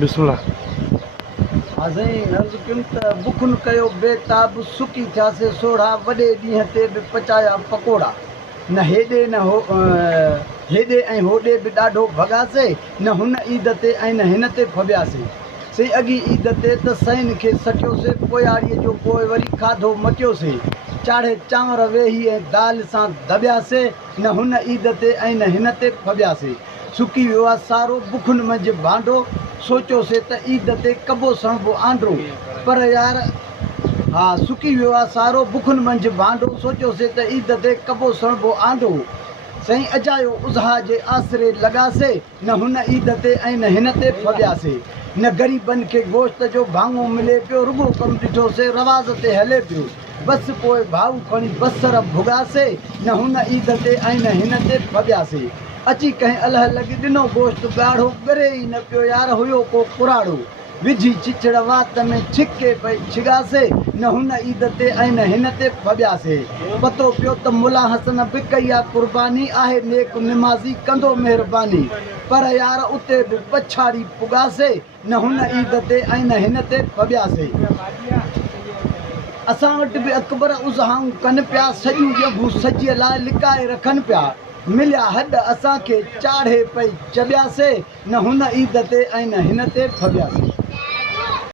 बिस्मिल्लाह। साईं अर्ज़ु कयूं त बुखुन कयो बेताब सुकी थियासीं सोढ़ा वॾे ॾींहं ते बि पचाया पकोड़ा न हेॾे न हो हेॾे ऐं होॾे बि ॾाढो भॻासीं न हुन ईद ते ऐं न हिन ते फबियासीं। सही अॻी ईद ते त साईं खे सटियोसीं पोयाड़ीअ जो पोइ वरी खाधो मटियोसीं चाढ़े चांवर वेही ऐं दाल सां दॿियासीं न हुन ईद ते ऐं न हिन ते फबियासीं। सुकी वियो आहे सारो बुखुनि मंझि भांडो सोचियोसीं त ईद ते कबो सणबो आंड्रो पर यार हा सुकी वियो आहे सारो बुखुनि मंझि भांडो सोचियोसीं त ईद ते कबो सणबो आंड्रो साईं अजायो उज़हा जे आसिरे लॻासीं न हुन ईद ते ऐं न हिन ते फबियासीं। न ग़रीबनि खे गोश्त जो भाङो मिले पियो रुॻो कमु ॾिठोसीं रवाज़ ते हले पियो बसि पोइ भाऊ खणी बसर भुॻासीं न हुन ईद ते ऐं न हिन ते फबियासीं। अची कंहिं अलाह लॻी ॾिनो गोश्त ॻाढ़ो ॻरे ई न पियो यार हुयो को पुराड़ो विझी चिचड़ वात में छिके पई छिगासीं न हुन ईद ते ऐं न हिन ते फबियासीं। पतो पियो त मुला हसन बि कई आहे क़ुर्बानी आहे नेक निमाज़ी कंदो महिरबानी पर यार उते बि पछाड़ी पुॻासीं न हुन ईद ते ऐं न हिन ते फबियासीं। असां वटि बि अकबर उज़हाऊं कनि पिया सॼियूं ॼबूं सजीअ लाइ लिकाए रखनि पिया मिलिया हॾ असांखे चाढ़े पई चॿियासीं न हुन ईद ते ऐं न हिन ते फबियासीं।